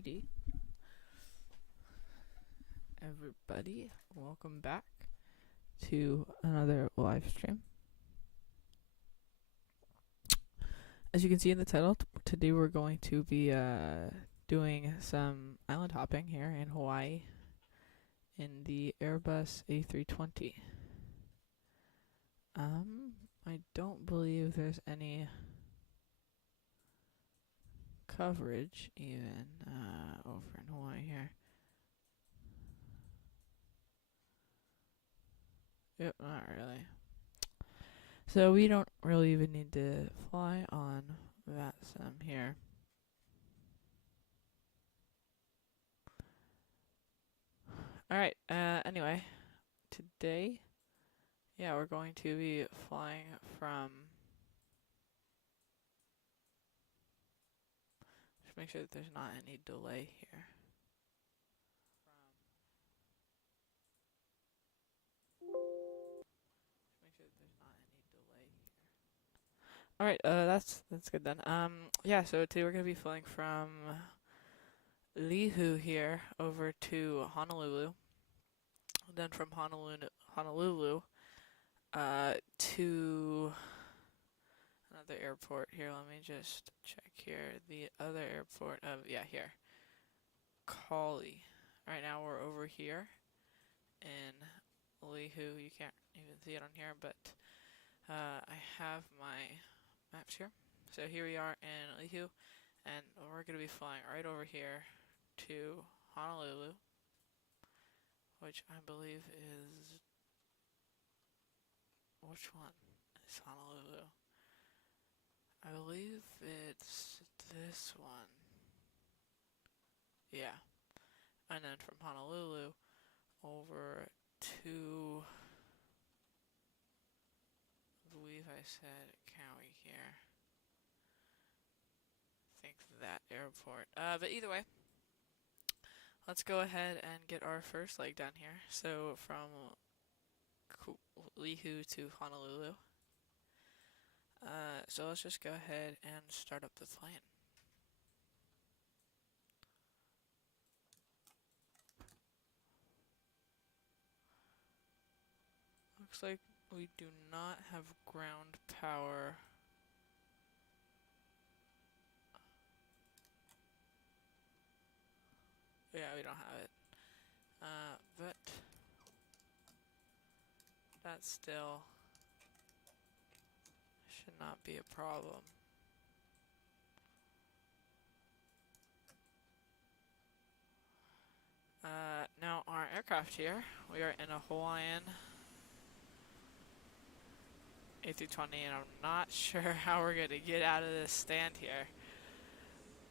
Alrighty, everybody, welcome back to another live stream. As you can see in the title, today we're going to be doing some island hopping here in Hawaii in the Airbus A320. I don't believe there's any coverage even over in Hawaii here. Yep, not really. So we don't really even need to fly on VATSIM here. Alright, anyway, today, we're going to be flying from, just make sure that there's not any delay here. Alright, that's good then. So today we're gonna be flying from Lihu here over to Honolulu. Then from Honolulu to another airport here. Let me just check here. The other airport of here, Kali. Right now we're over here in Lihu. You can't even see it on here, but I have my maps here. So here we are in Lihu, and we're going to be flying right over here to Honolulu, which I believe is, which one is Honolulu? I believe it's this one. Yeah. And then from Honolulu over to, I believe I said Cowie here. I think that airport. But either way, let's go ahead and get our first leg done here. So from Lihu to Honolulu. So let's just go ahead and start up the plane. Looks like we do not have ground power. Yeah, we don't have it. But that still should not be a problem. Now our aircraft here, we are in a Hawaiian A320, and I'm not sure how we're going to get out of this stand here.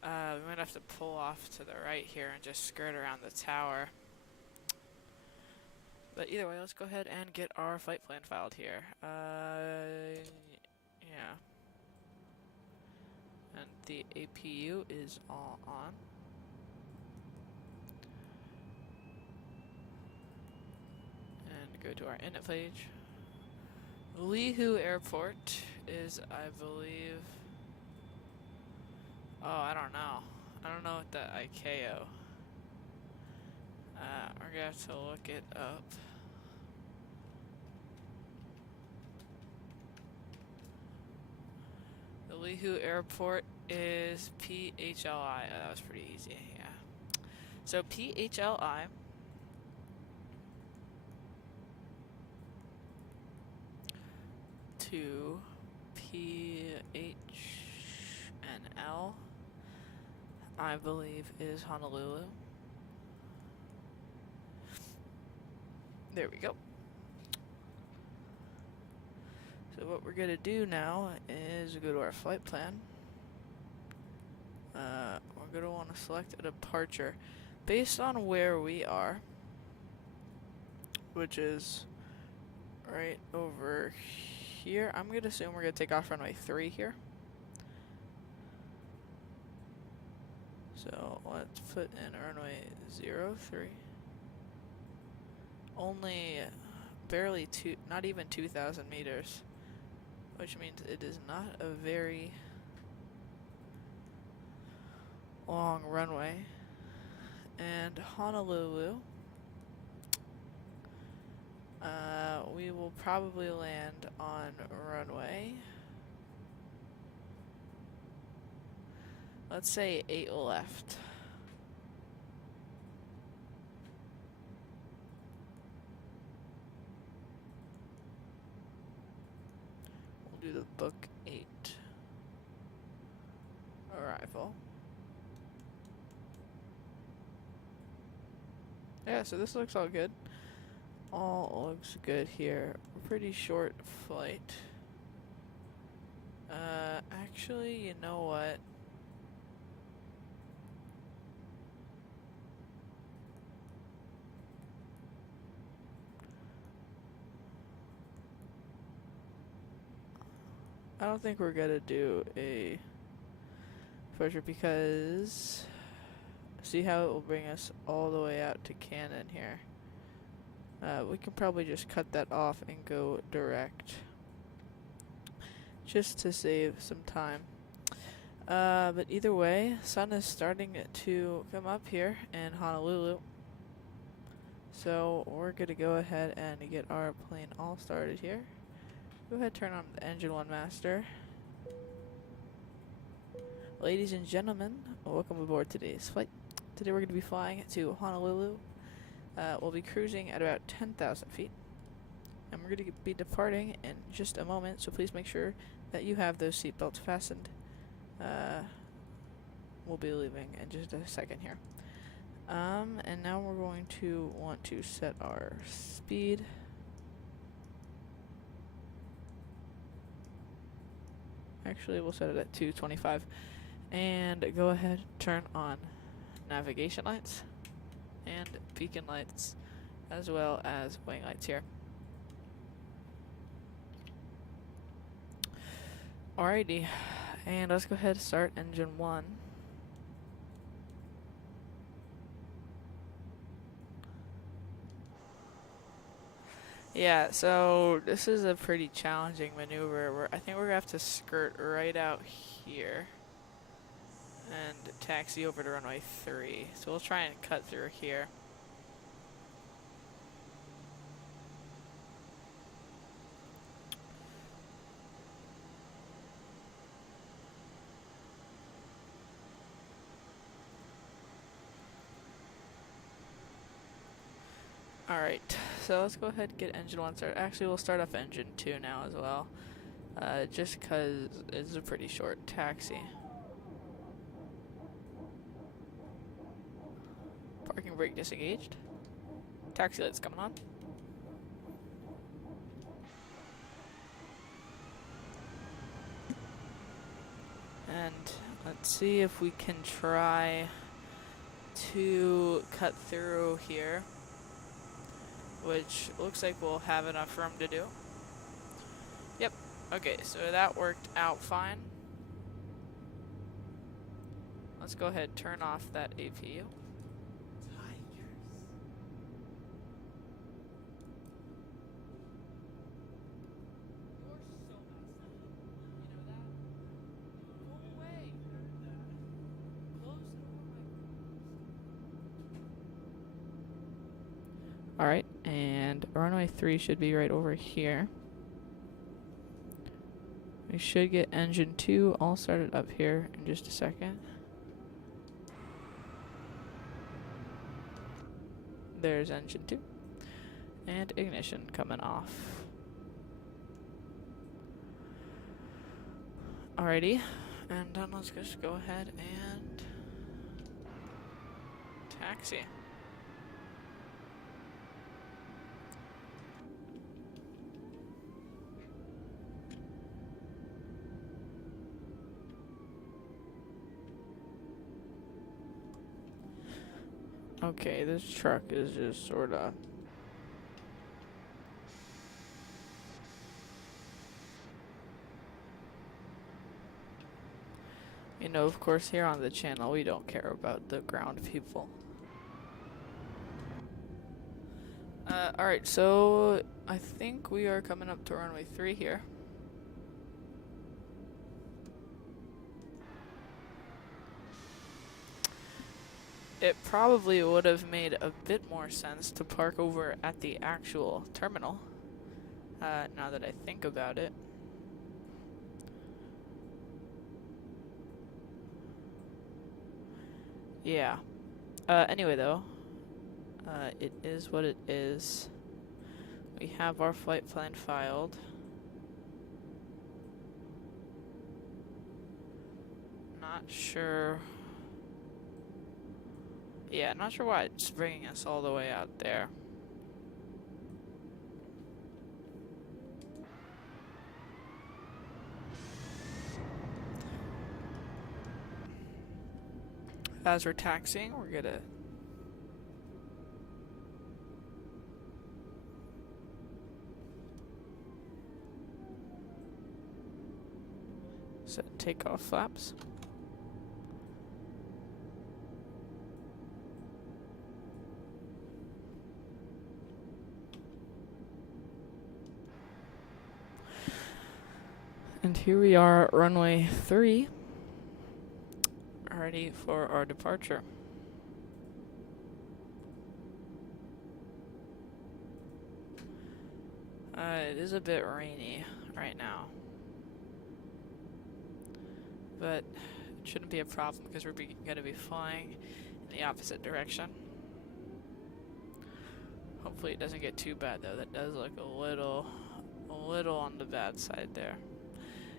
We might have to pull off to the right here and just skirt around the tower. But either way, let's go ahead and get our flight plan filed here. Yeah. And the APU is all on. And go to our init page. Lihu Airport is, I believe, I don't know. I don't know what the ICAO. We're gonna have to look it up. The Lihu Airport is PHLI. That was pretty easy, yeah. So PHLI to PHNL, I believe, is Honolulu. There we go. So what we're gonna do now is go to our flight plan. We're gonna want to select a departure based on where we are, which is right over here. I'm gonna assume we're gonna take off runway 3 here. So let's put in runway 03. Only barely not even 2,000 meters, which means it is not a very long runway. And Honolulu. We will probably land on runway. Let's say 8 left. We'll do the book 8 arrival. Yeah, so this looks all good. All looks good here. Pretty short flight. Actually, you know what? I don't think we're gonna do a departure because see how it will bring us all the way out to Cannon here. We can probably just cut that off and go direct, just to save some time. But either way, sun is starting to come up here in Honolulu. So we're gonna go ahead and get our plane all started here. Go ahead, turn on the engine 1 master. Ladies and gentlemen, welcome aboard today's flight. Today we're going to be flying to Honolulu. We'll be cruising at about 10,000 feet. And we're going to be departing in just a moment, so please make sure that you have those seatbelts fastened. We'll be leaving in just a second here. And now we're going to want to set our speed. Actually, we'll set it at 225. And go ahead, turn on navigation lights and beacon lights, as well as wing lights here. Alrighty, and let's go ahead and start engine 1. Yeah, so this is a pretty challenging maneuver. I think we're gonna have to skirt right out here and taxi over to runway 3. So we'll try and cut through here. Alright, so let's go ahead and get engine 1 started. Actually, we'll start off engine 2 now as well. Just because it's a pretty short taxi. Parking brake disengaged. Taxi lights coming on. And let's see if we can try to cut through here, which looks like we'll have enough room to do. Yep. Okay, so that worked out fine. Let's go ahead and turn off that APU. Alright, and runway 3 should be right over here. We should get engine 2 all started up here in just a second. There's engine 2. And ignition coming off. Alrighty, and then let's just go ahead and taxi. Okay, this truck is just sorta you know, of course, here on the channel, we don't care about the ground people. Alright, so I think we are coming up to runway 3 here. it probably would have made a bit more sense to park over at the actual terminal, now that I think about it. Yeah. Anyway though, it is what it is. We have our flight plan filed. Not sure. Yeah, not sure why it's bringing us all the way out there. As we're taxiing, we're gonna set takeoff flaps. And here we are at runway 3, ready for our departure. It is a bit rainy right now, but it shouldn't be a problem because we're going to be flying in the opposite direction. Hopefully it doesn't get too bad though. That does look a little on the bad side there.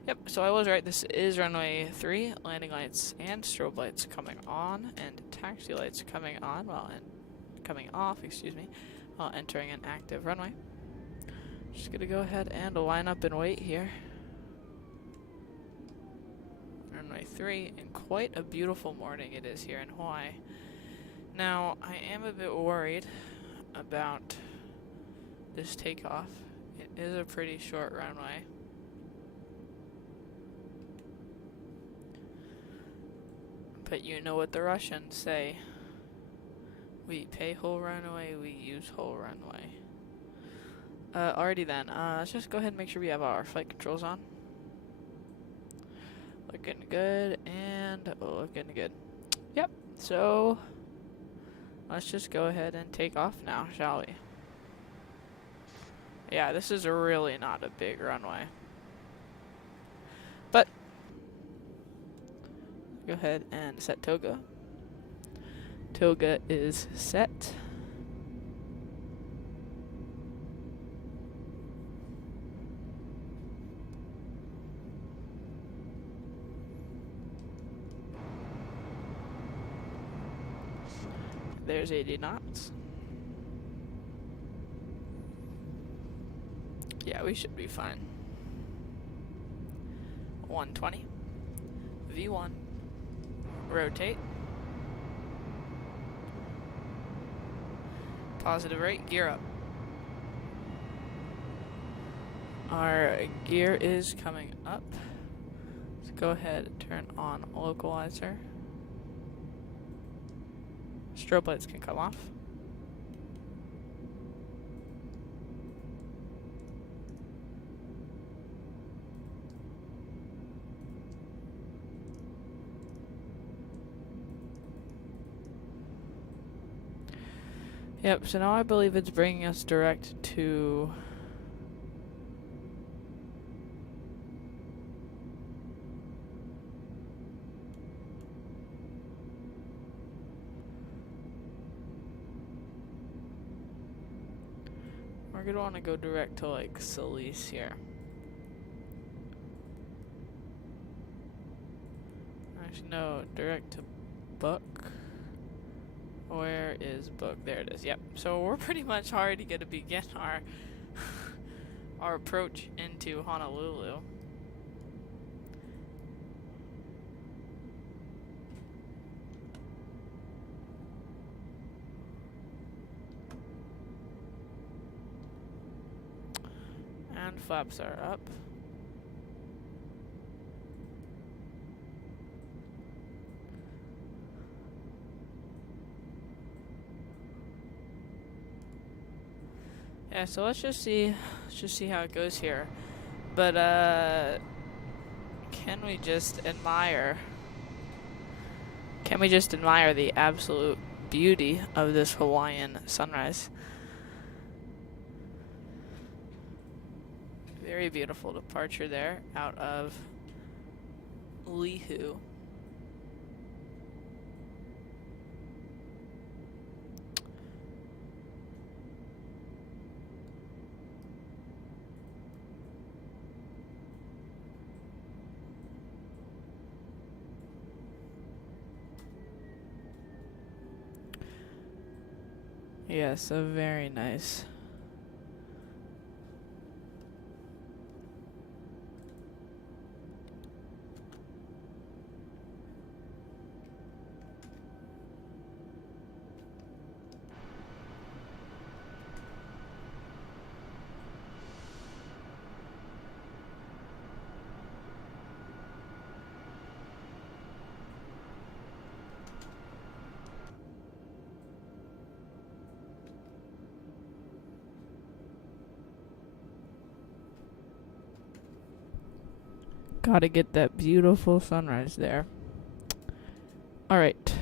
Yep, so I was right. This is runway 3. Landing lights and strobe lights coming on, and taxi lights coming on coming off, excuse me, while entering an active runway. Just gonna go ahead and line up and wait here. Runway 3, and quite a beautiful morning it is here in Hawaii. Now, I am a bit worried about this takeoff. It is a pretty short runway. But you know what the Russians say. We pay whole runway, we use whole runway. Alrighty then, let's just go ahead and make sure we have our flight controls on. Looking good, and looking good. Yep, so let's just go ahead and take off now, shall we? Yeah, this is really not a big runway. But go ahead and set toga. Toga is set. There's 80 knots. Yeah, we should be fine. 120. V1. Rotate. Positive rate, gear up. Our gear is coming up. Let's go ahead and turn on localizer. Strobe lights can come off. Yep, so now I believe it's bringing us direct to we're gonna want to go direct to like Solis here. Actually, no, direct to Buck. Where is Book? There it is. Yep. So we're pretty much already going to begin our approach into Honolulu. And flaps are up. Yeah, so let's just see how it goes here. But can we just admire the absolute beauty of this Hawaiian sunrise. Very beautiful departure there out of Lihu. Yes, a very nice. Gotta get that beautiful sunrise there. Alright.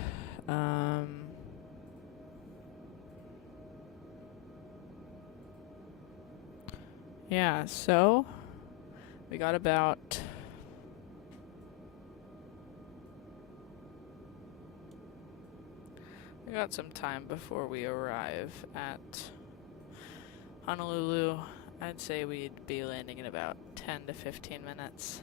Yeah, so we got about some time before we arrive at Honolulu. I'd say we'd be landing in about 10 to 15 minutes.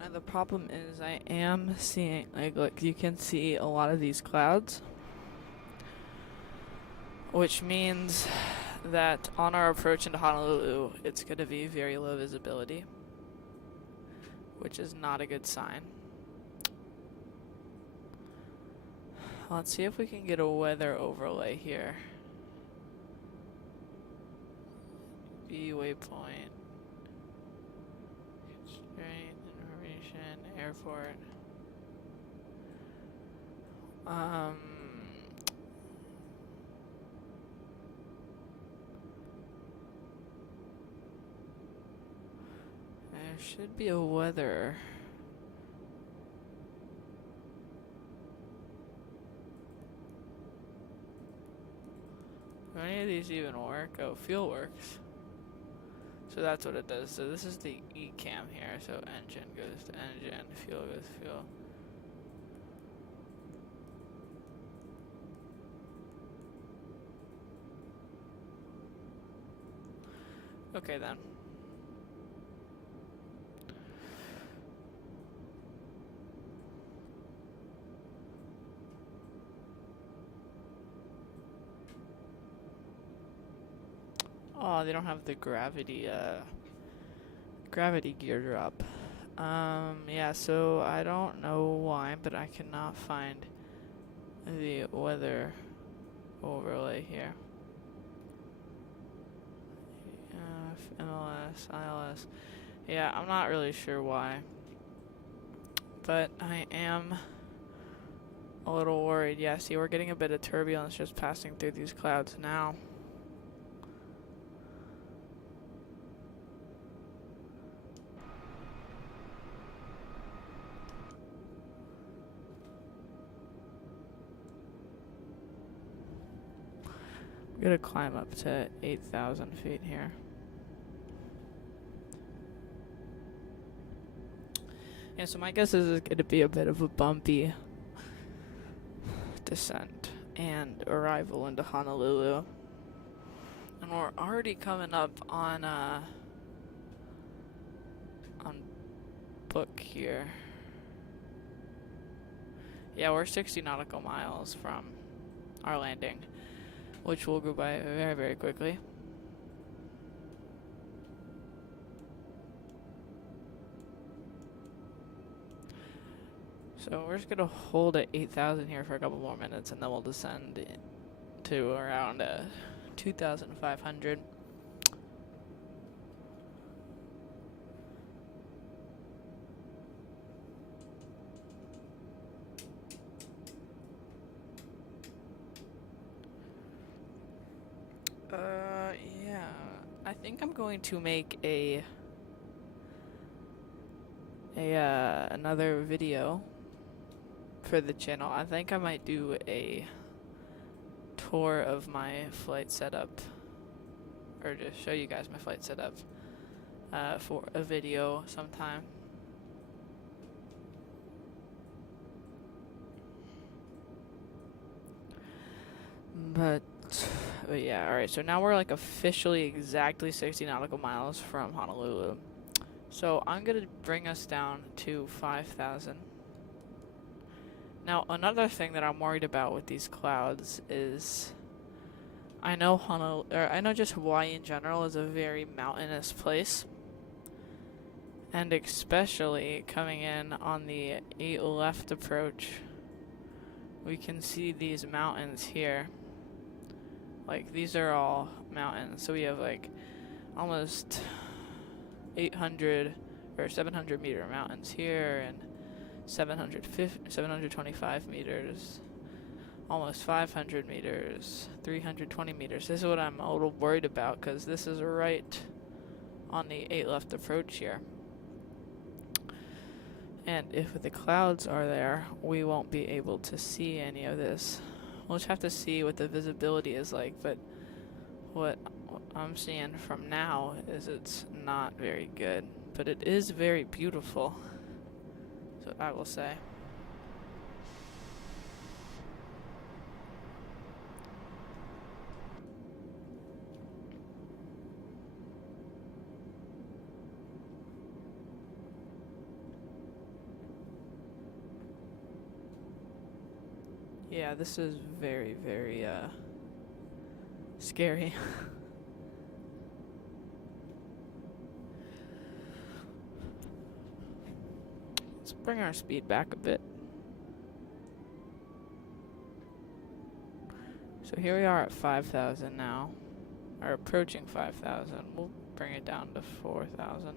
Now the problem is I am seeing, like you can see a lot of these clouds, which means that on our approach into Honolulu, it's going to be very low visibility, which is not a good sign. Let's see if we can get a weather overlay here. B waypoint. Constraint information, airport. There should be a weather. Do any of these even work? Oh, fuel works. So that's what it does. So this is the E-cam here. So engine goes to engine, fuel goes to fuel. Okay then. Oh, they don't have the gravity gear drop. Yeah, so I don't know why, but I cannot find the weather overlay here. MLS, ILS. Yeah, I'm not really sure why, but I am a little worried. Yeah, see, we're getting a bit of turbulence just passing through these clouds now. We're gonna climb up to 8,000 feet here. Yeah, so my guess is it's gonna be a bit of a bumpy descent and arrival into Honolulu. And we're already coming up on book here. Yeah, we're 60 nautical miles from our landing, which will go by very, very quickly. So we're just going to hold at 8,000 here for a couple more minutes, and then we'll descend to around 2,500. Yeah, I think I'm going to make another video for the channel. I think I might do a tour of my flight setup, or just show you guys my flight setup for a video sometime. But yeah, alright, so now we're like officially exactly 60 nautical miles from Honolulu. So I'm going to bring us down to 5,000. Now, another thing that I'm worried about with these clouds is I know just Hawaii in general is a very mountainous place. And especially coming in on the 8 left approach, we can see these mountains here. Like, these are all mountains. So we have like almost 800 or 700 meter mountains here, and 725 meters, almost 500 meters, 320 meters. This is what I'm a little worried about, because this is right on the 8 left approach here. And if the clouds are there, we won't be able to see any of this. We'll just have to see what the visibility is like, but what I'm seeing from now is it's not very good. But it is very beautiful, so I will say. Yeah, this is very, very scary. Let's bring our speed back a bit. So here we are at 5,000 now, or approaching 5,000. We'll bring it down to 4,000.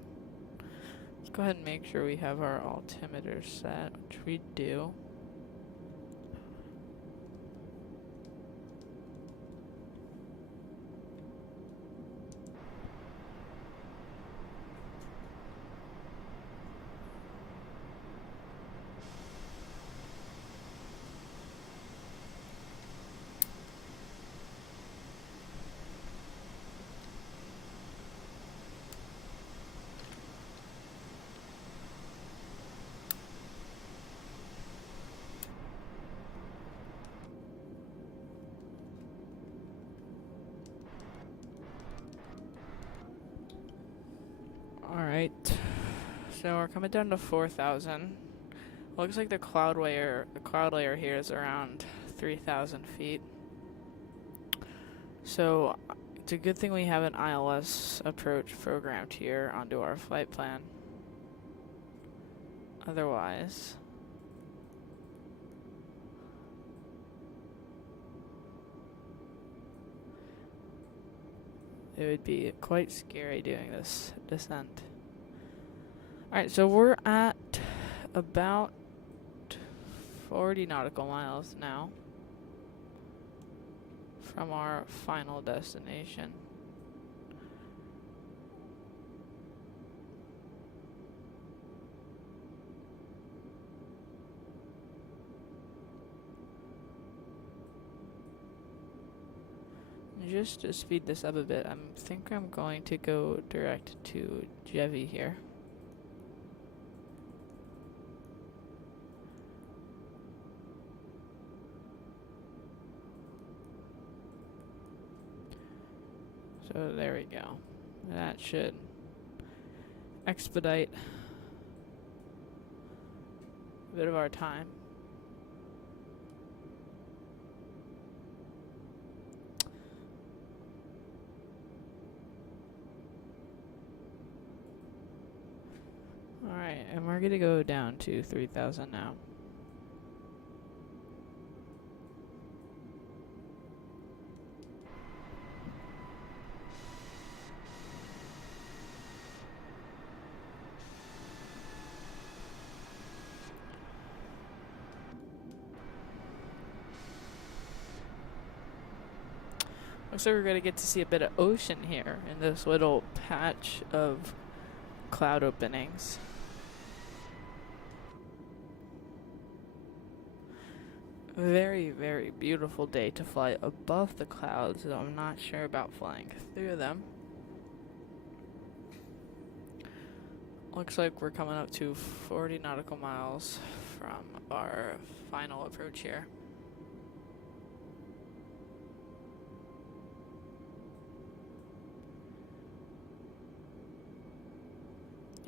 Let's go ahead and make sure we have our altimeter set, which we do. Alright, so we're coming down to 4,000. Looks like the cloud layer here is around 3,000 feet. So it's a good thing we have an ILS approach programmed here onto our flight plan. Otherwise, it would be quite scary doing this descent. Alright, so we're at about 40 nautical miles now from our final destination. Just to speed this up a bit, I think I'm going to go direct to Jevi here. So there we go. That should expedite a bit of our time. Alright, and we're gonna go down to 3,000 now. Looks like we're gonna get to see a bit of ocean here in this little patch of cloud openings. Very, very beautiful day to fly above the clouds, though I'm not sure about flying through them. Looks like we're coming up to 40 nautical miles from our final approach here.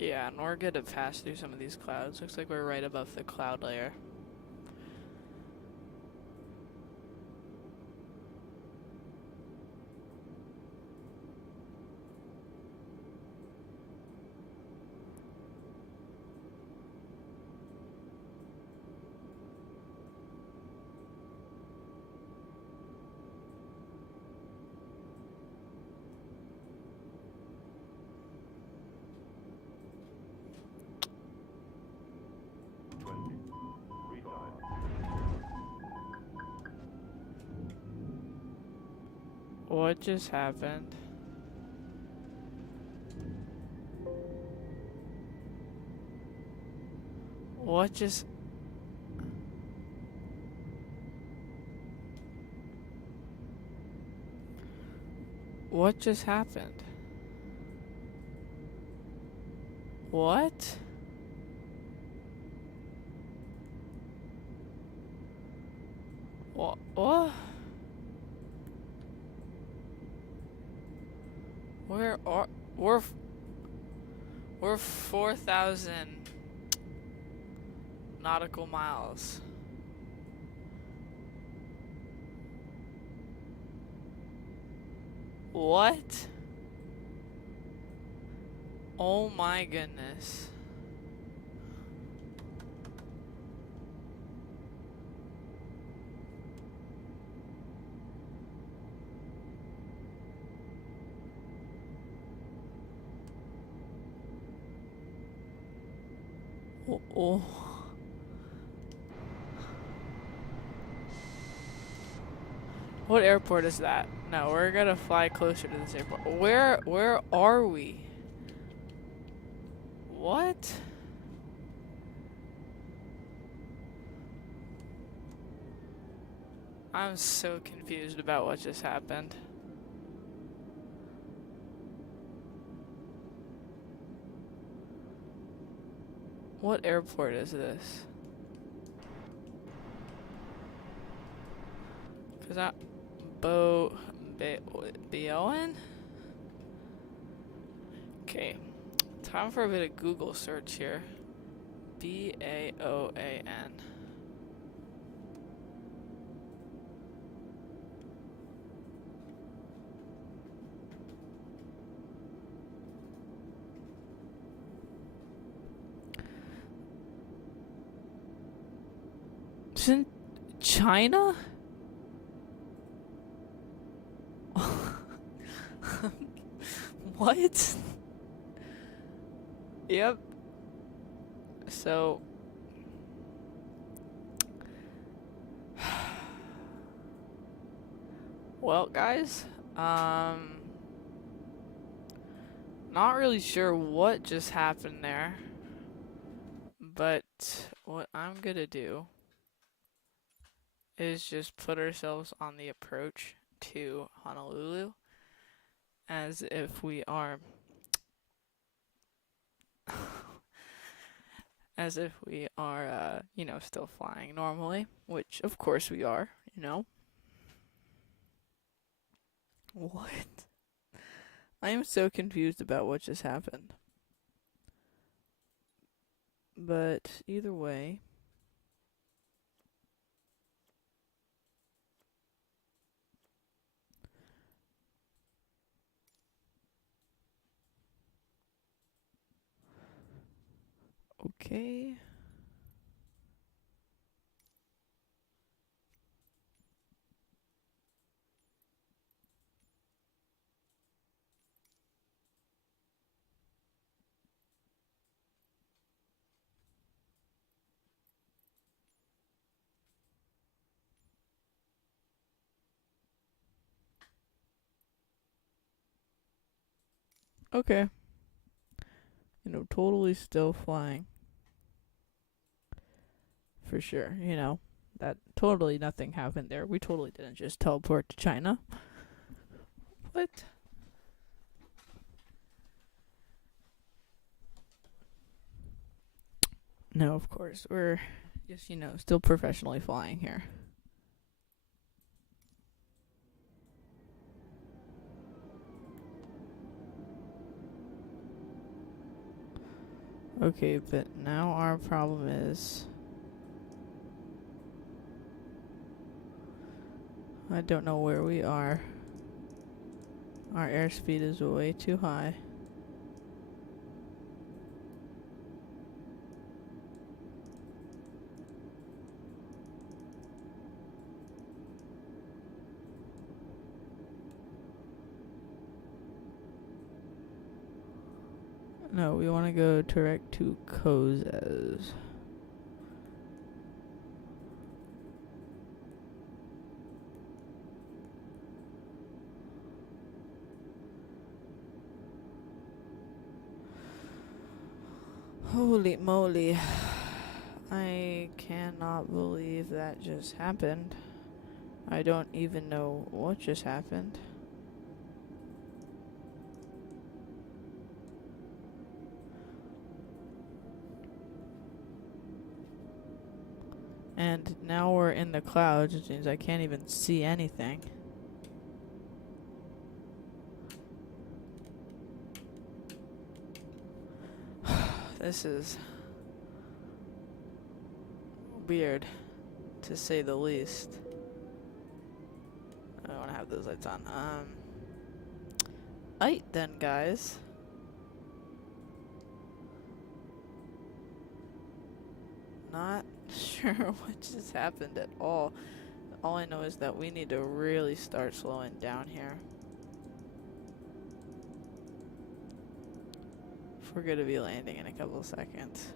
Yeah, and we're good to pass through some of these clouds. Looks like we're right above the cloud layer. What just happened? What just... What just happened? What? What? Where are... We're 4,000 nautical miles. What? Oh my goodness. Oh. What airport is that? No, we're gonna fly closer to this airport. Where are we? What? I'm so confused about what just happened. What airport is this? Cause that Boeing? Okay, time for a bit of Google search here. Baoan. It's in China? What? Yep. So well, guys, not really sure what just happened there, but what I'm gonna do is just put ourselves on the approach to Honolulu as if we are you know, still flying normally, which of course we are, you know. What? I am so confused about what just happened. But either way, okay. Okay. Totally still flying. For sure, that totally nothing happened there. We totally didn't just teleport to China. What? No, of course. We're just, still professionally flying here. Okay, but now our problem is I don't know where we are. Our airspeed is way too high. No, we want to go direct to Kozes. Holy moly. I cannot believe that just happened. I don't even know what just happened. And now we're in the clouds, which means I can't even see anything. This is weird, to say the least. I don't want to have those lights on. Aight then, guys. Not sure what just happened at all. All I know is that we need to really start slowing down here. If we're going to be landing in a couple of seconds.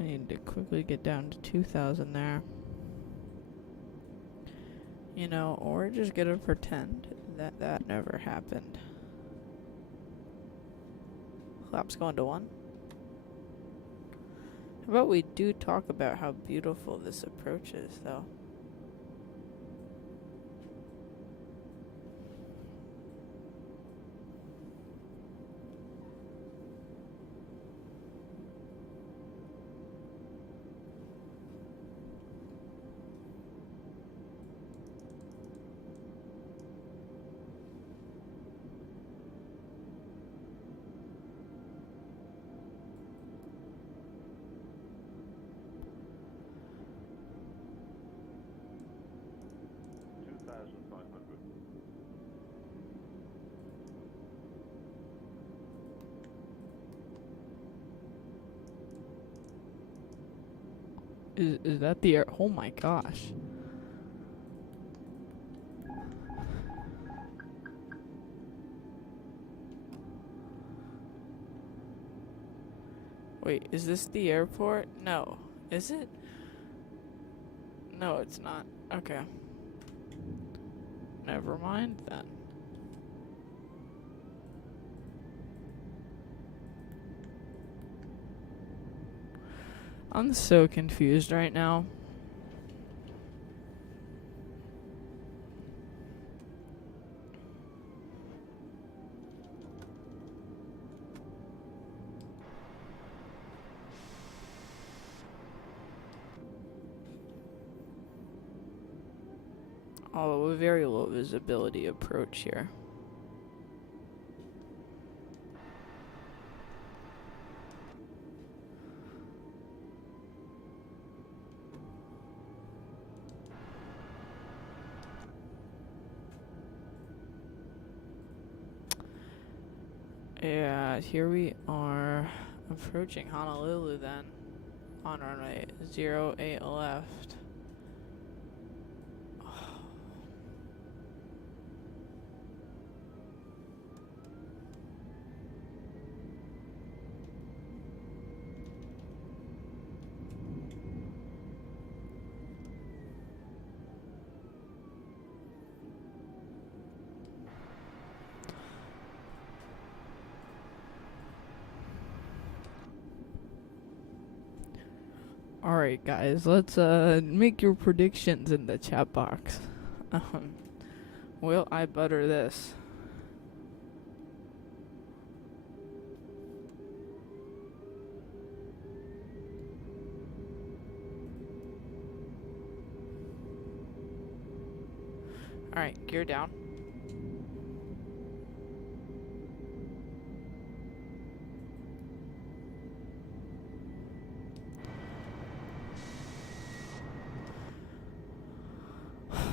I need to quickly get down to 2,000 there. Or just gonna pretend that that never happened. Flaps going to 1. How about we do talk about how beautiful this approach is, though? Is that the air? Oh my gosh. Wait, is this the airport? No. Is it? No, it's not. Okay. Never mind then. I'm so confused right now. Although a very low visibility approach here. Yeah, here we are approaching Honolulu then. On runway 08 left. Alright guys, let's make your predictions in the chat box. Will I butter this? Alright, gear down.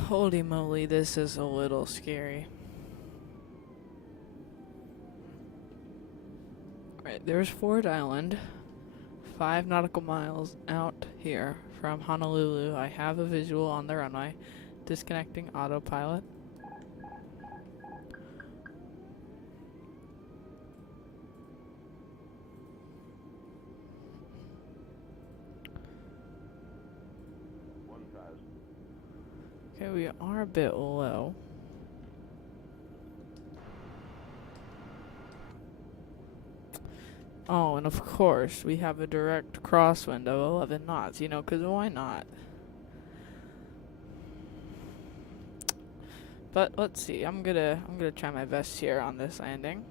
Holy moly, this is a little scary. Alright, there's Ford Island, 5 nautical miles out here from Honolulu. I have a visual on the runway. Disconnecting autopilot. Okay, we are a bit low. Oh, and of course, we have a direct crosswind of 11 knots, you know, because why not? But let's see. I'm gonna try my best here on this landing.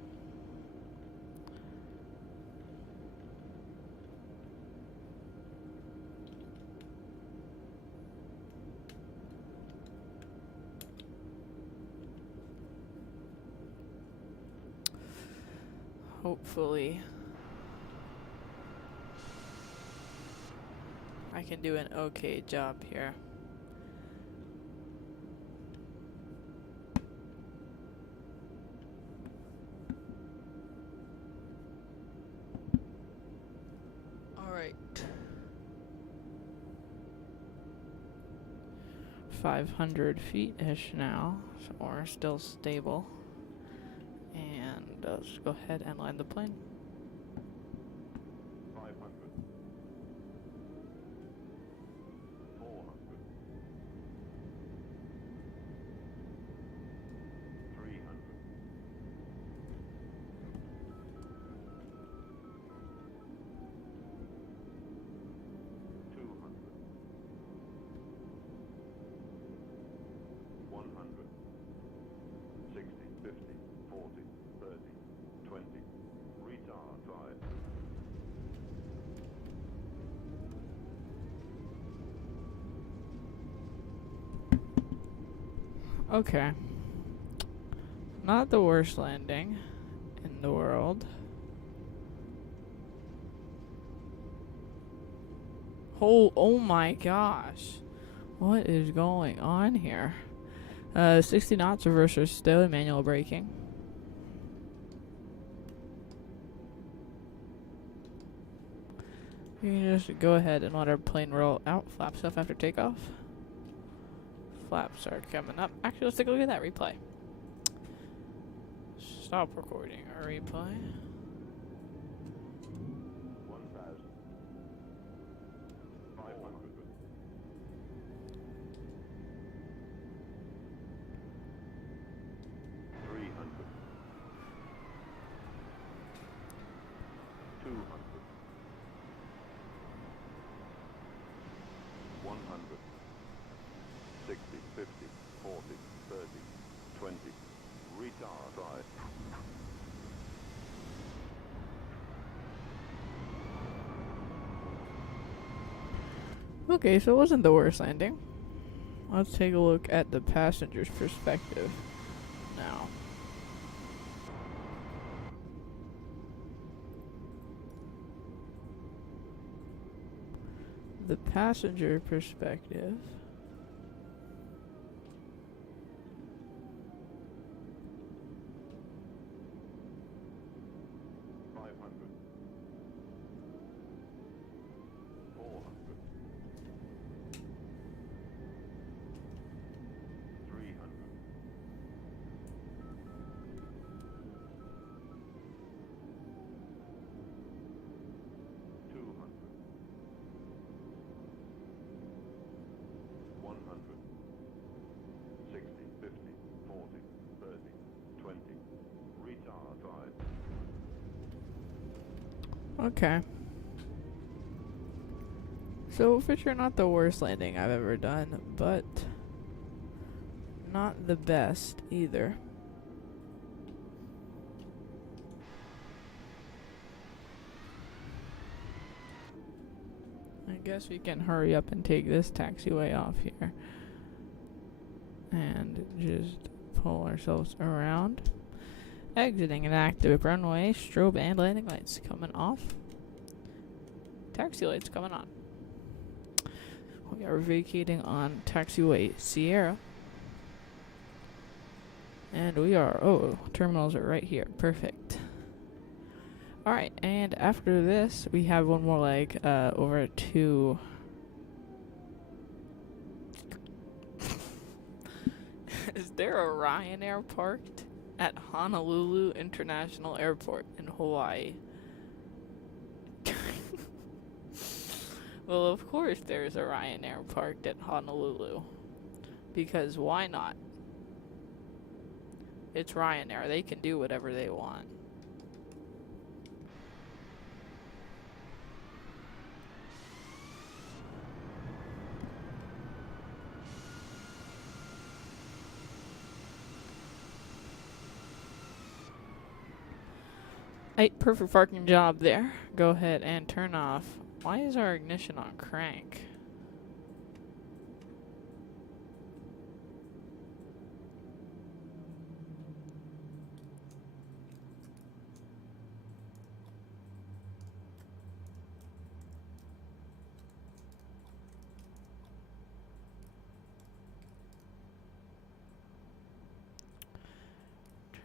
Hopefully I can do an okay job here. Alright. 500 feet-ish now, so we're still stable. And let's go ahead and land the plane. 500, 400, 300, 200, 100, 60, 50, 40, 30, 20, retard 5. Okay. Not the worst landing in the world. Oh my gosh. What is going on here? 60 knots, reverser still, manual braking. You can just go ahead and let our plane roll out. Flaps up after takeoff. Flaps are coming up. Actually, let's take a look at that replay. Stop recording our replay. 1,000, 500, 300, 200, 100, 60, 50, 40, 30, 20, retard 5. Okay, so it wasn't the worst landing. Let's take a look at the passenger's perspective now. The passenger perspective. Okay. So for sure not the worst landing I've ever done, but not the best either. I guess we can hurry up and take this taxiway off here and just pull ourselves around. Exiting an active runway, strobe and landing lights coming off. Taxi lights coming on. We are vacating on taxiway Sierra. And we are, terminals are right here. Perfect. Alright, and after this, we have one more leg over to... Is there a Ryanair parked at Honolulu International Airport in Hawaii? Well, of course there's a Ryanair parked at Honolulu. Because why not? It's Ryanair. They can do whatever they want. Hey, perfect parking job there. Go ahead and turn off. Why is our ignition on crank?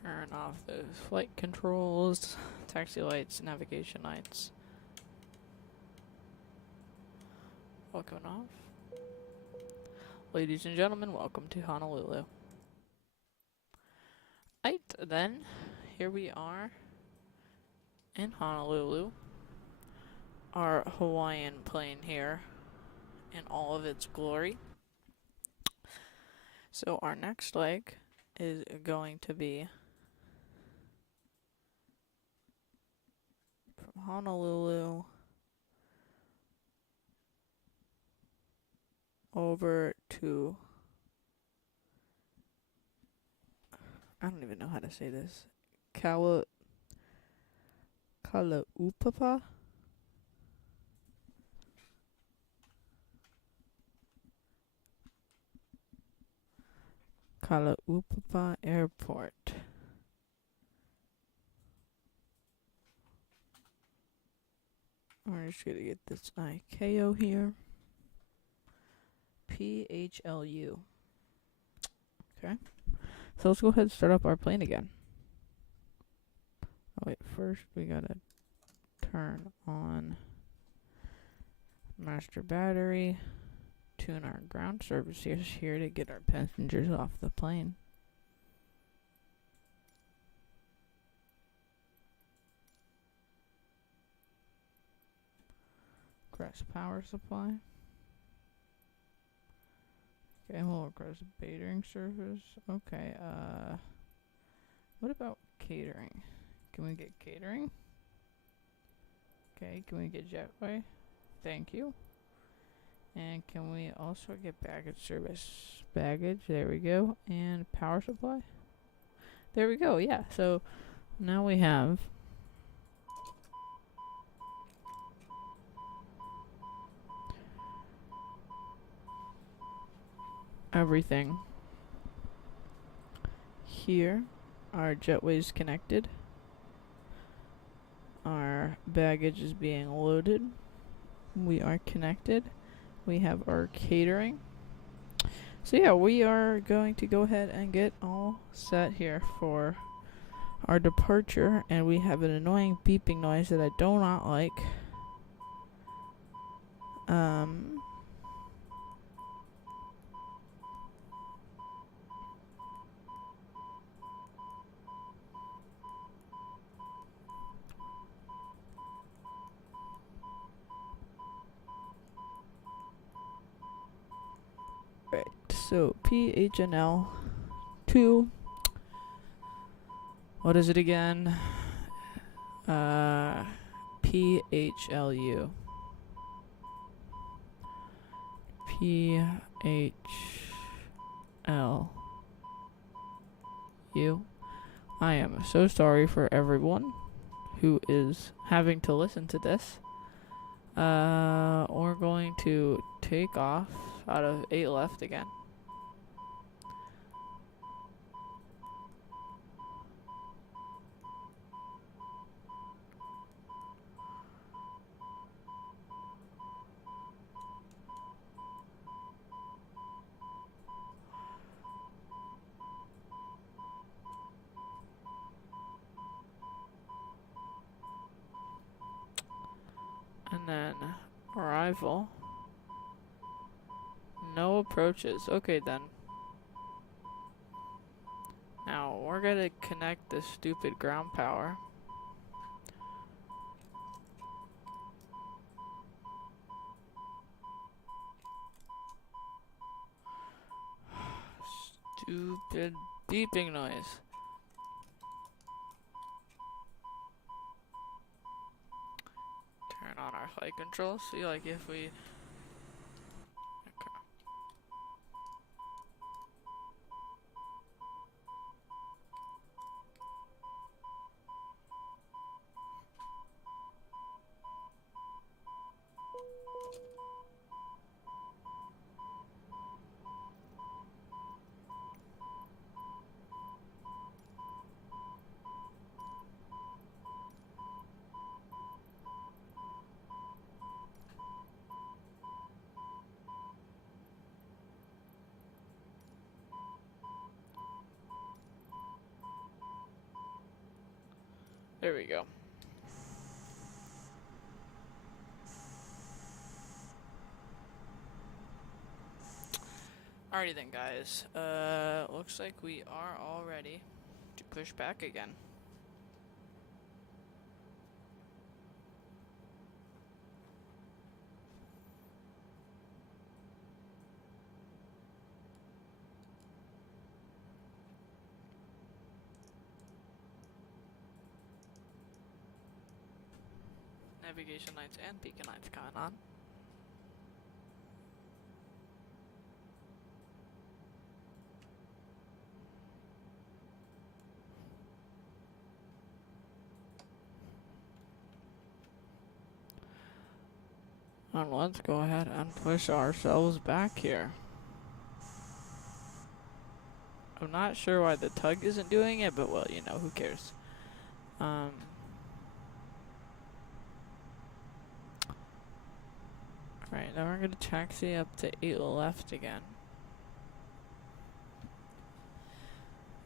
Turn off those flight controls, taxi lights, navigation lights. Welcome off. Ladies and gentlemen, welcome to Honolulu. Right, then, here we are in Honolulu. Our Hawaiian plane here in all of its glory. So our next leg is going to be from Honolulu over to, I don't even know how to say this, Kalaupapa? Kalaupapa Airport. We're just gonna get this ICAO here. PHLU. Okay. So let's go ahead and start up our plane again. Oh wait, first we gotta turn on master battery, tune our ground services here to get our passengers off the plane. Request power supply. Okay, we'll request catering service. Okay, what about catering? Can we get catering? Okay, can we get jetway? Thank you. And can we also get baggage service? Baggage, there we go. And power supply? There we go, yeah. So now we have everything here. Our jetway's connected. Our baggage is being loaded. We are connected. We have our catering. So yeah, we are going to go ahead and get all set here for our departure, and we have an annoying beeping noise that I do not like. Right, so PHNL 2. What is it again? PHLU. PHLU. I am so sorry for everyone who is having to listen to this. We're going to take off out of 8 left again. And then arrival. No approaches. Okay then. Now we're gonna connect this stupid ground power. Stupid beeping noise. Turn on our flight control. See, like, if we... Okay. There we go. Alrighty then, guys. Looks like we are all ready to push back again. Navigation lights and beacon lights coming on. And let's go ahead and push ourselves back here. I'm not sure why the tug isn't doing it, but well, you know, who cares? Alright, now we're gonna taxi up to 8 left again.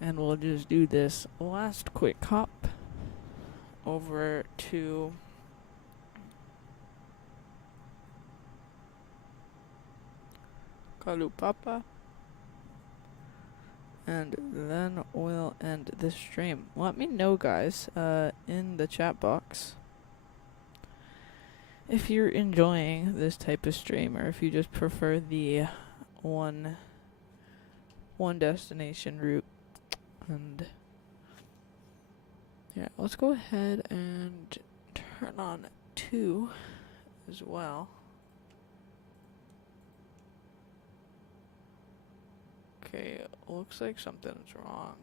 And we'll just do this last quick hop over to Kalupapa. And then we'll end this stream. Let me know, guys, in the chat box, if you're enjoying this type of stream, or if you just prefer the one destination route. And yeah, let's go ahead and turn on 2 as well. Okay, looks like something's wrong.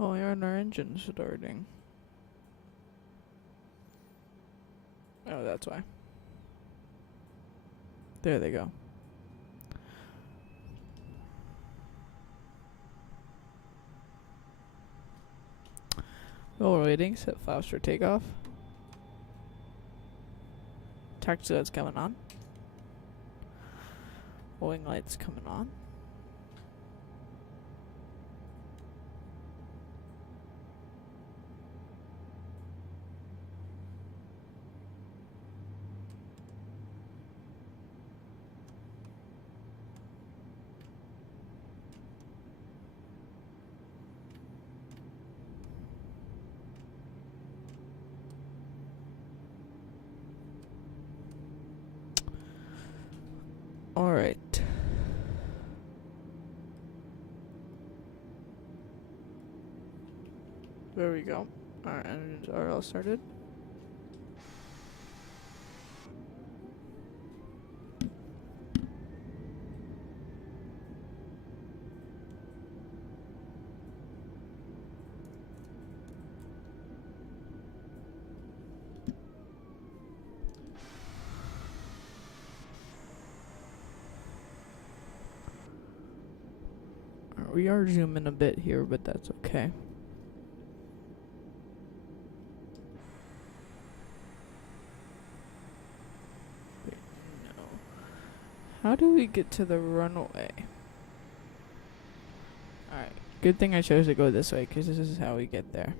Oh, why aren't our engines starting? Oh, that's why. There they go. While we're waiting, set flaps for takeoff. Taxi lights coming on. Wing lights coming on. Alright. There we go. Our engines are all started. We are zooming a bit here, but that's okay. Wait, no. How do we get to the runway? Alright, good thing I chose to go this way, because this is how we get there.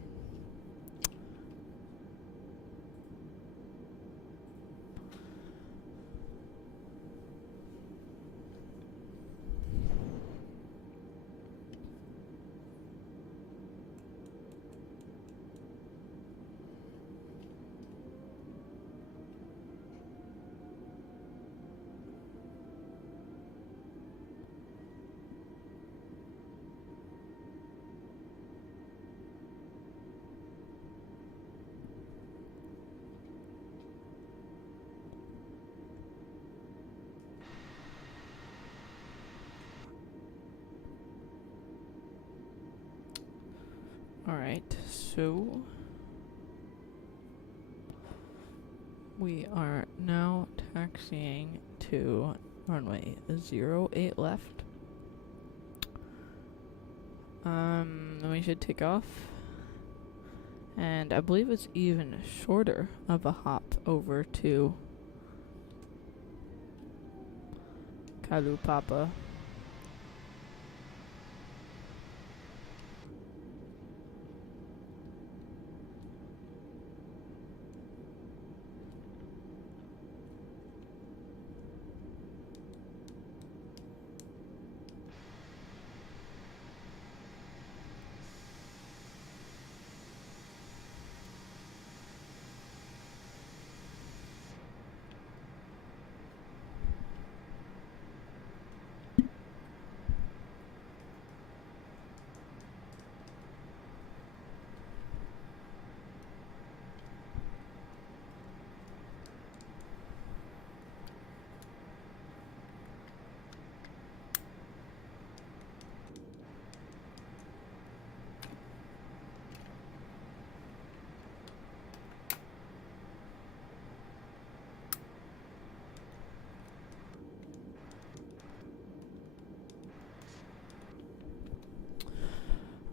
Alright, so we are now taxiing to runway 08 left. Then we should take off. And I believe it's even shorter of a hop over to Kalupapa.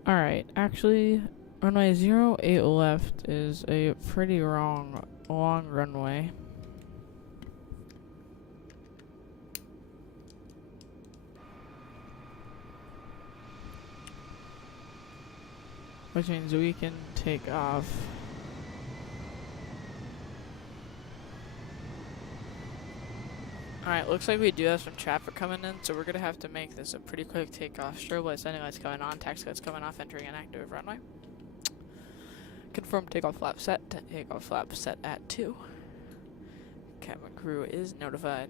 Alright, actually, runway 08 left is a pretty long runway. Which means we can take off. Alright, looks like we do have some traffic coming in, so we're going to have to make this a pretty quick takeoff. Strobe lights, ending lights coming on, taxi lights coming off, entering an active runway. Confirm takeoff flap set. Takeoff flap set at 2. Cabin crew is notified.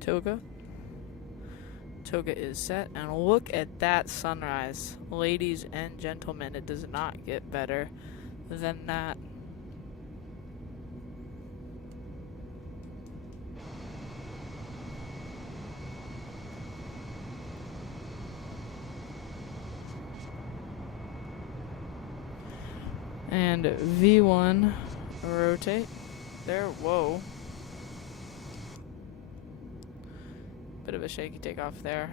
Toga. Toga is set, and look at that sunrise. Ladies and gentlemen, it does not get better than that. And V1 rotate there. Whoa. Bit of a shaky takeoff there.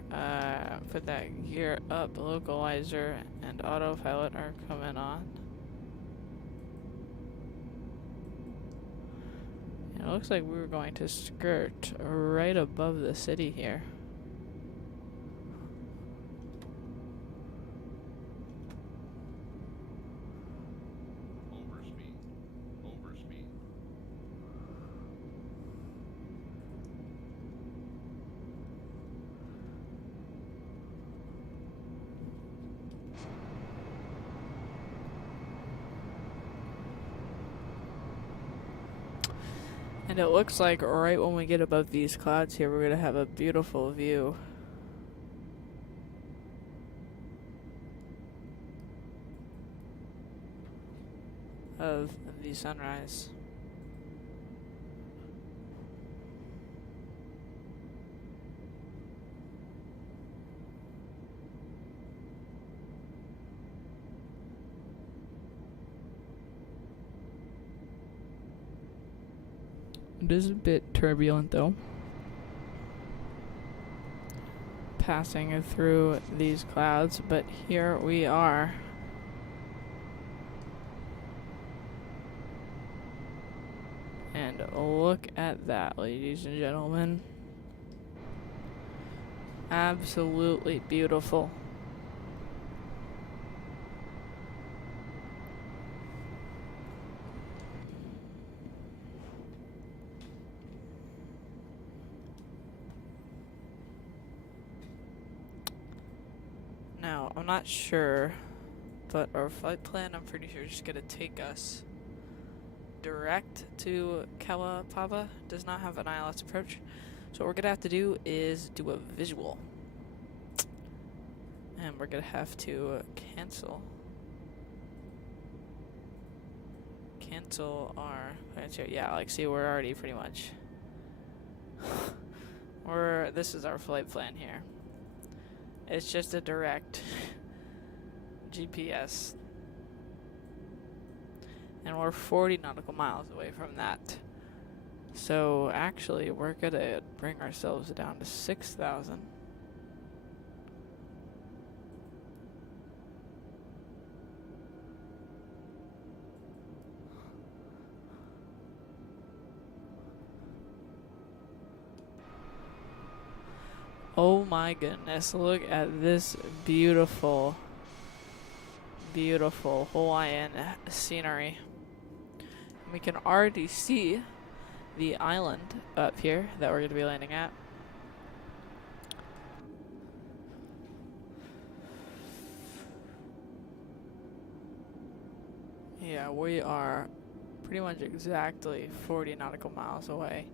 Put that gear up. Localizer and autopilot are coming on. And it looks like we were going to skirt right above the city here. And it looks like right when we get above these clouds here, we're going to have a beautiful view of the sunrise. It is a bit turbulent though, passing through these clouds, but here we are. And look at that, ladies and gentlemen. Absolutely beautiful. Now, I'm not sure, but our flight plan, I'm pretty sure, is just going to take us direct to Kalapava. Does not have an ILS approach. So what we're going to have to do is do a visual. And we're going to have to cancel our plans here. Yeah, like, see, we're already pretty much... this is our flight plan here. It's just a direct GPS. And we're 40 nautical miles away from that. So actually, we're gonna bring ourselves down to 6,000. Oh my goodness, look at this beautiful, beautiful Hawaiian scenery. We can already see the island up here that we're going to be landing at. Yeah, we are pretty much exactly 40 nautical miles away.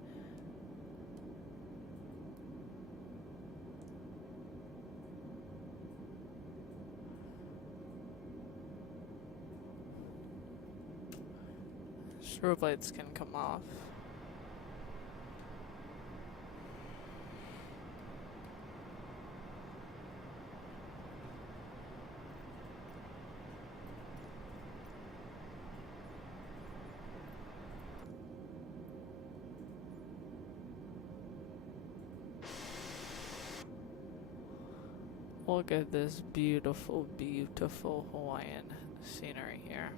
Strobe lights can come off. Look at this beautiful, beautiful Hawaiian scenery here.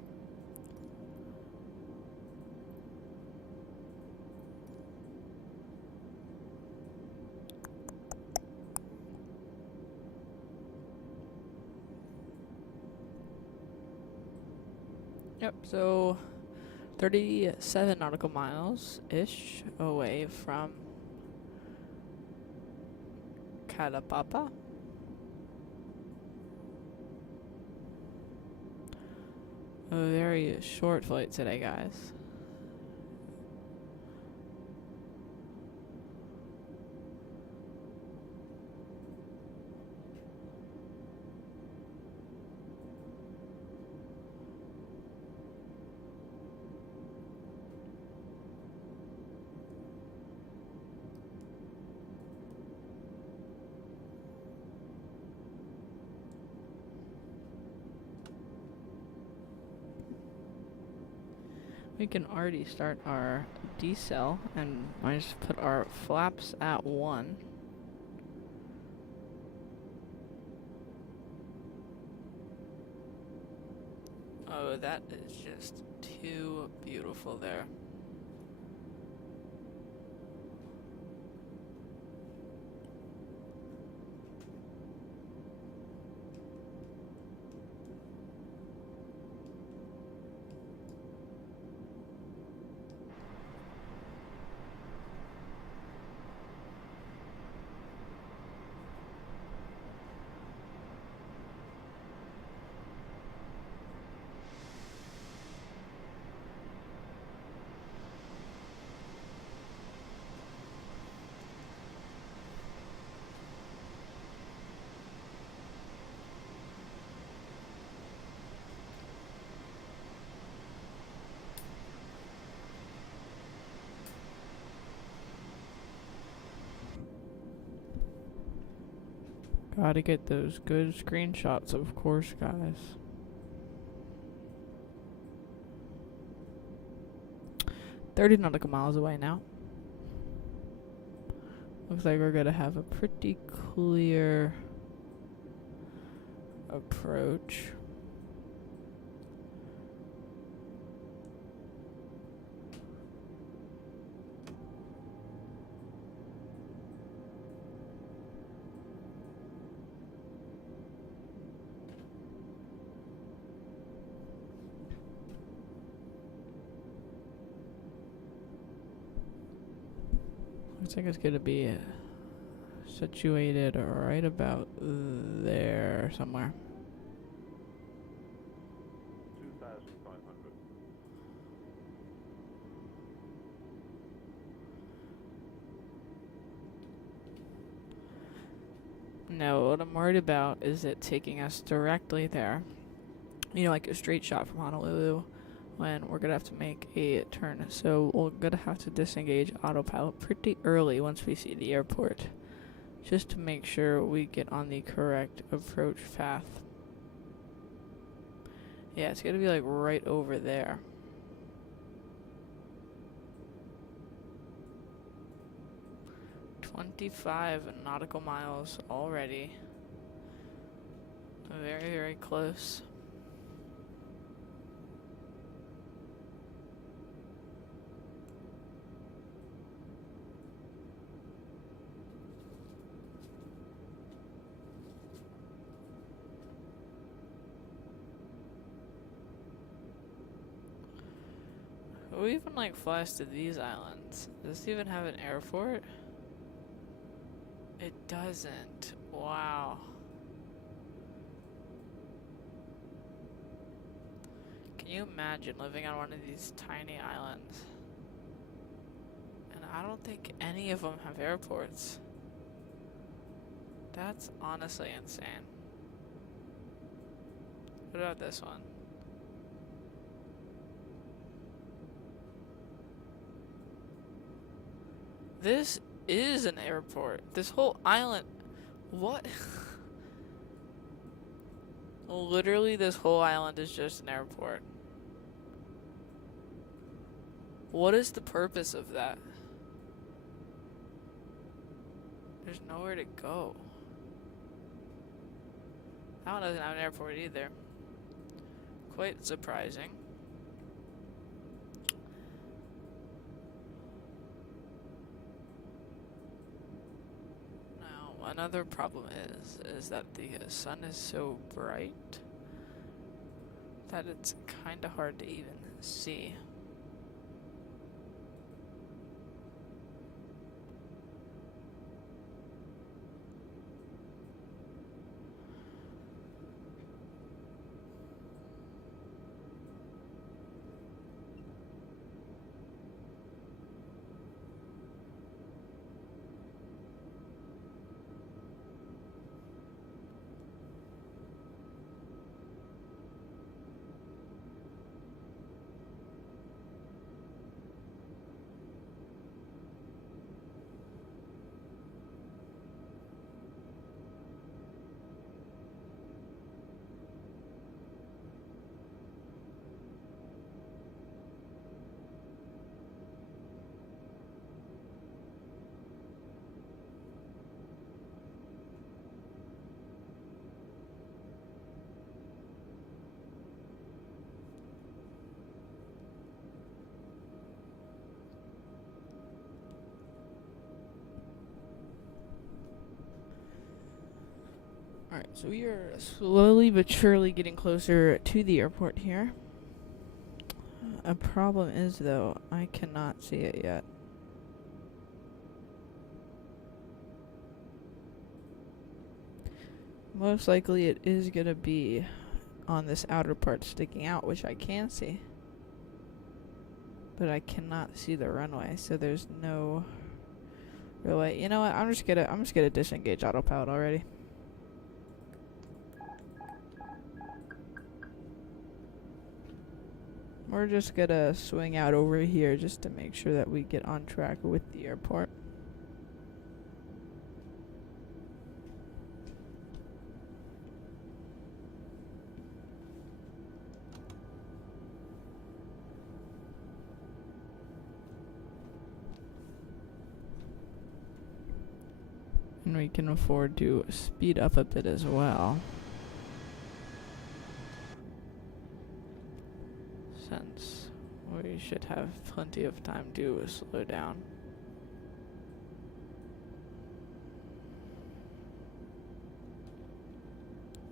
Yep, so 37 nautical miles-ish away from Kalapapa. A very short flight today, guys. We can already start our decel, and I just put our flaps at 1. Oh, that is just too beautiful there. Gotta get those good screenshots, of course, guys. "30 nautical miles away now. Looks like we're gonna have a pretty clear approach. Looks like it's gonna be situated right about there somewhere. 2,500. No, what I'm worried about is it taking us directly there. You know, like a straight shot from Honolulu, when we're gonna have to make a turn. So we're gonna have to disengage autopilot pretty early once we see the airport, just to make sure we get on the correct approach path. Yeah, it's gonna be like right over there. "25 nautical miles already. Very, very close. Who even like flies to these islands? Does this even have an airport? It doesn't. Wow. Can you imagine living on one of these tiny islands? And I don't think any of them have airports. That's honestly insane. What about this one? This is an airport. This whole island. What? Literally, this whole island is just an airport. What is the purpose of that? There's nowhere to go. That one doesn't have an airport either. Quite surprising. Another problem is that the sun is so bright that it's kind of hard to even see. Alright, so we are slowly but surely getting closer to the airport here. A problem is, though, I cannot see it yet. Most likely it is going to be on this outer part sticking out, which I can see. But I cannot see the runway, so there's no real way. You know what? I'm just gonna disengage autopilot already. We're just gonna swing out over here just to make sure that we get on track with the airport. And we can afford to speed up a bit as well, since we should have plenty of time to slow down.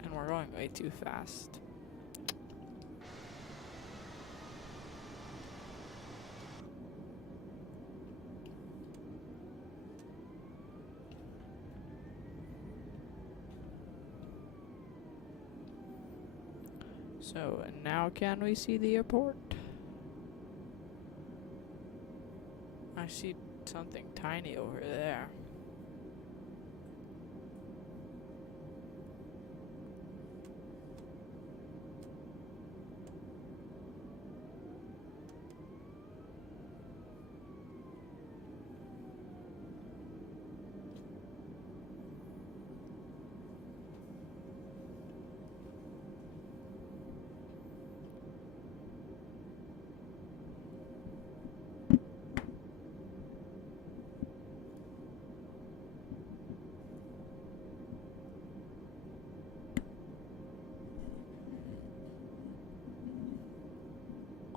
And we're going way too fast. So now can we see the airport? I see something tiny over there.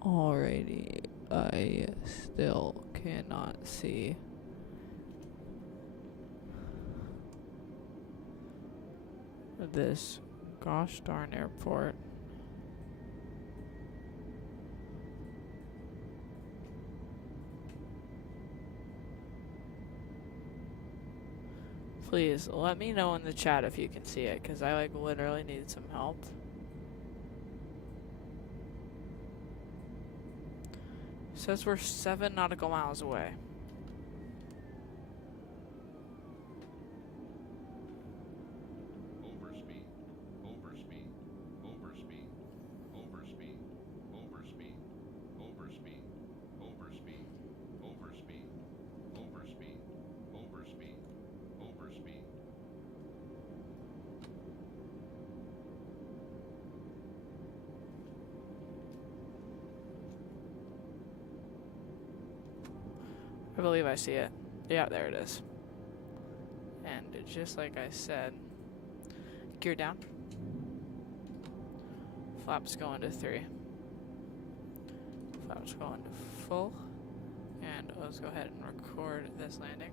Alrighty, I still cannot see this gosh darn airport. Please let me know in the chat if you can see it, because I like literally need some help. Says we're 7 nautical miles away. Overspeed, overspeed, overspeed, overspeed, overspeed, overspeed, overspeed, overspeed, overspeed, overspeed, overspeed. I believe I see it. Yeah, there it is. And just like I said, gear down. Flaps going to 3. Flaps going to full. And let's go ahead and record this landing.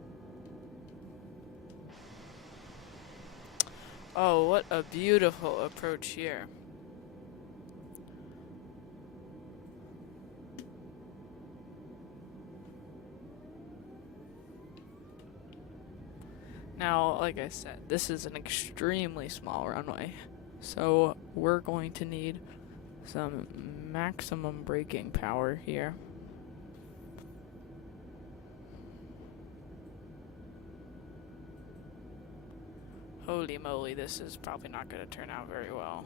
Oh, what a beautiful approach here. Now, like I said, this is an extremely small runway, so we're going to need some maximum braking power here. Holy moly, this is probably not going to turn out very well.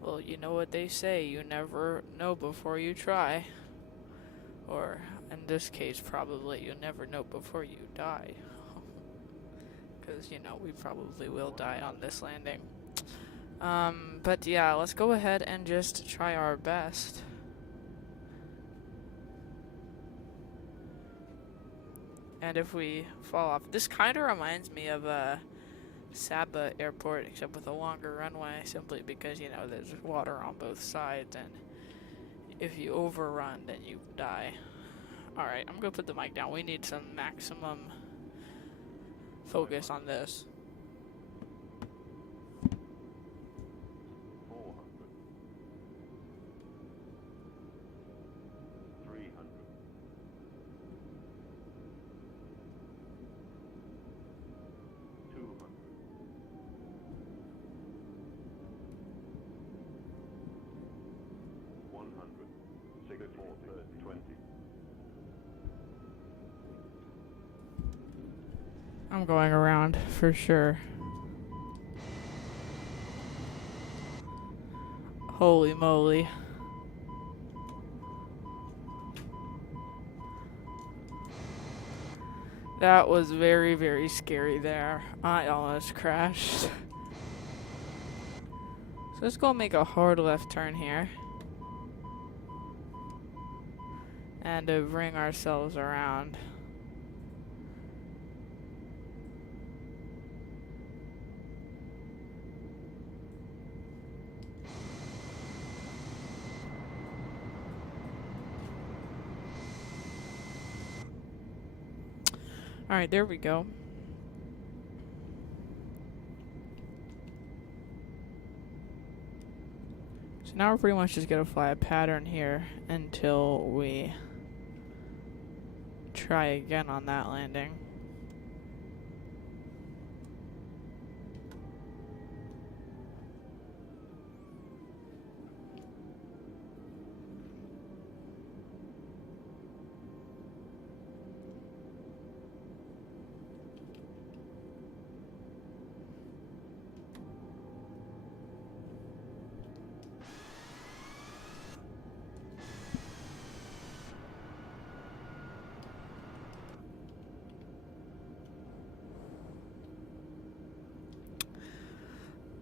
Well, you know what they say, you never know before you try. Or, in this case, probably you never know before you die. Because, you know, we probably will die on this landing. But yeah, let's go ahead and just try our best. And if we fall off, this kind of reminds me of Saba Airport, except with a longer runway, simply because, you know, there's water on both sides, and if you overrun, then you die. Alright, I'm gonna put the mic down. We need some maximum focus on this. 400. 300. 200. 100. 20. I'm going around for sure. Holy moly. That was very, very scary there. I almost crashed. So let's go make a hard left turn here. And bring ourselves around. Alright, there we go. So now we're pretty much just gonna fly a pattern here until we try again on that landing.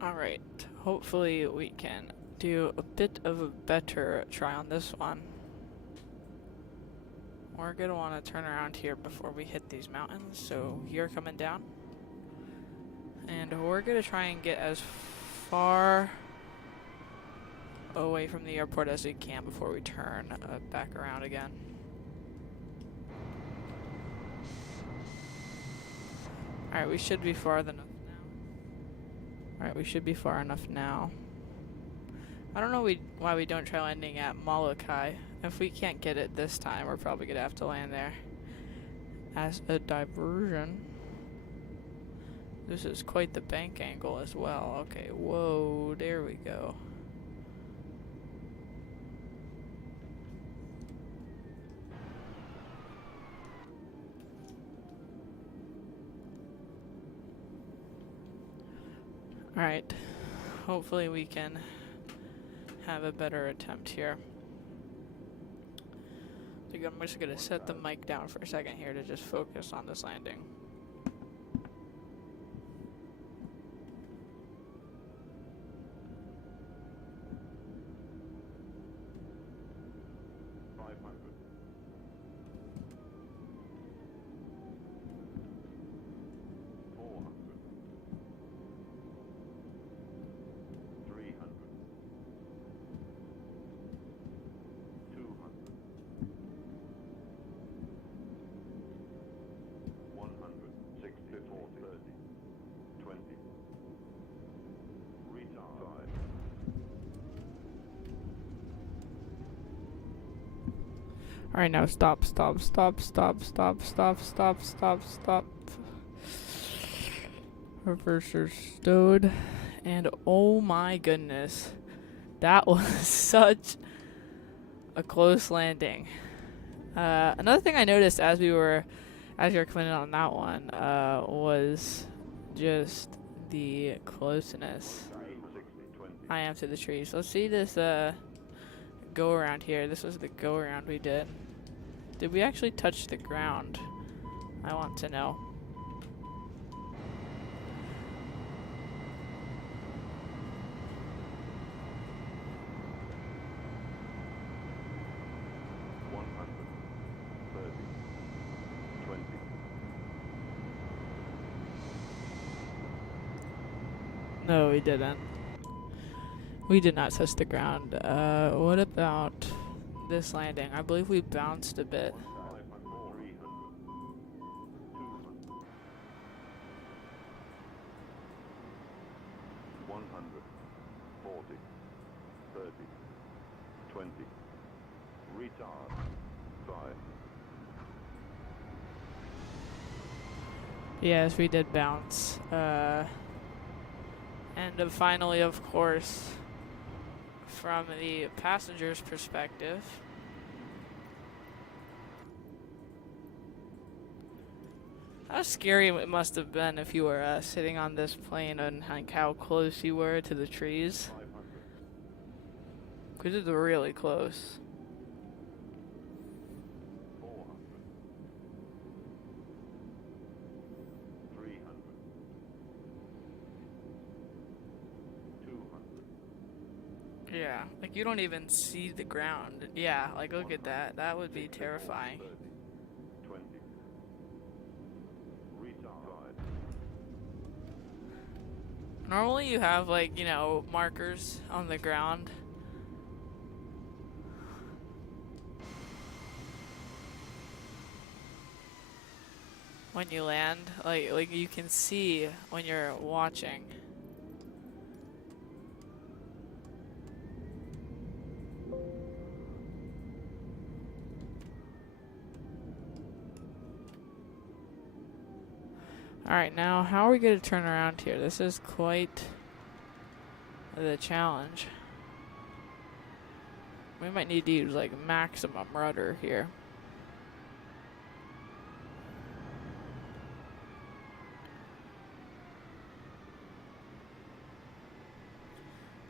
Alright, hopefully we can do a bit of a better try on this one. We're gonna want to turn around here before we hit these mountains, so you're coming down. And we're gonna try and get as far away from the airport as we can before we turn back around again. Alright, we should be far enough now. Alright, we should be far enough now. I don't know why we don't try landing at Molokai. If we can't get it this time, we're probably gonna have to land there as a diversion. This is quite the bank angle as well. Okay, whoa, there we go. Alright, hopefully we can have a better attempt here. So I'm just going to set the mic down for a second here to just focus on this landing. Alright, now stop. Reverser stowed. And oh my goodness. That was such a close landing. Another thing I noticed as you were coming in on that one, was just the closeness I am to the trees. Let's see this, go around here. This was the go around we did. Did we actually touch the ground? I want to know. No, we didn't. We did not touch the ground. What about this landing? I believe we bounced a bit. 40, 30, 20, retard, 5. Yes, we did bounce. And finally, of course, from the passenger's perspective, how scary it must have been if you were sitting on this plane and like how close you were to the trees. Because it's really close. 400, 300, 200, Yeah, like you don't even see the ground. Yeah, like look at that. That would be terrifying. 30, 20. Retard. Normally you have like, markers on the ground. When you land, like you can see when you're watching. Alright, now how are we going to turn around here? This is quite the challenge. We might need to use like maximum rudder here.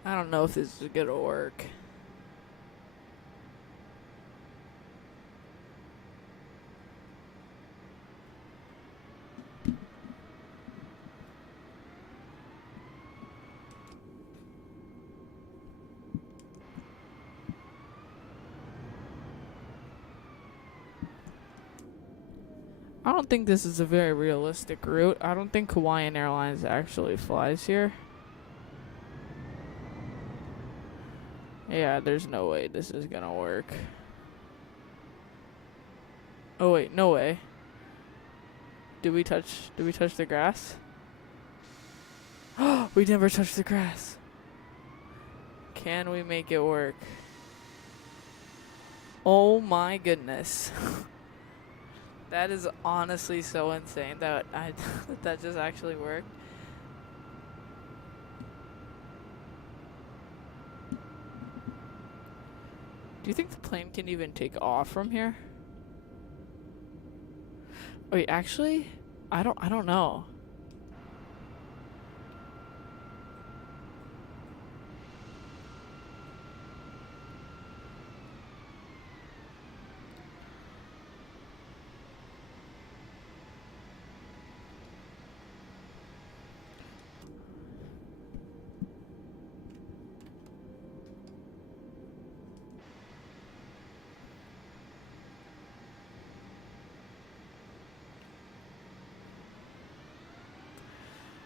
I don't know if this is going to work. I don't think this is a very realistic route. I don't think Hawaiian Airlines actually flies here. Yeah, there's no way this is gonna work. Oh wait, no way. Did we touch the grass? We never touched the grass. Can we make it work? Oh my goodness. That is honestly so insane that that just actually worked. Do you think the plane can even take off from here? Wait, actually, I don't know.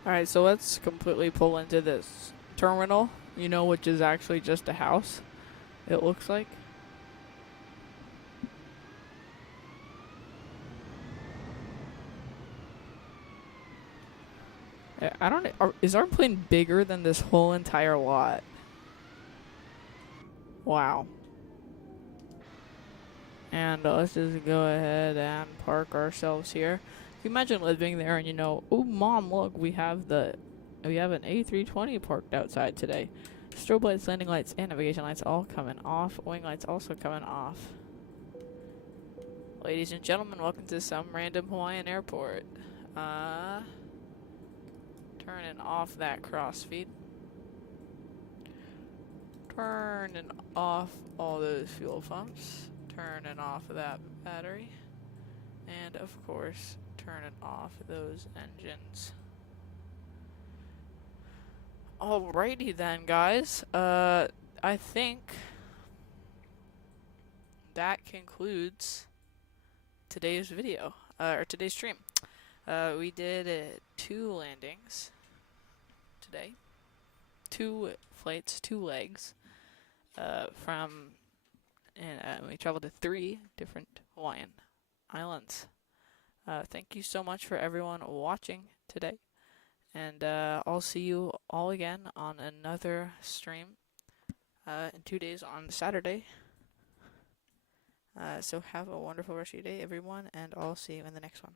Alright, so let's completely pull into this terminal, which is actually just a house, it looks like. I don't know, is our plane bigger than this whole entire lot? Wow. And let's just go ahead and park ourselves here. If you imagine living there and oh mom, look, we have an A320 parked outside today. Strobe lights, landing lights, and navigation lights all coming off. Wing lights also coming off. Ladies and gentlemen, welcome to some random Hawaiian airport. Turning off that crossfeed. Turning off all those fuel pumps. Turning off that battery. And of course, turning off those engines. Alrighty then, guys. I think that concludes today's video, or today's stream. We did 2 landings today. 2 flights, 2 legs. We traveled to 3 different Hawaiian islands. Thank you so much for everyone watching today. And I'll see you all again on another stream in 2 days on Saturday. So have a wonderful rest of your day, everyone, and I'll see you in the next one.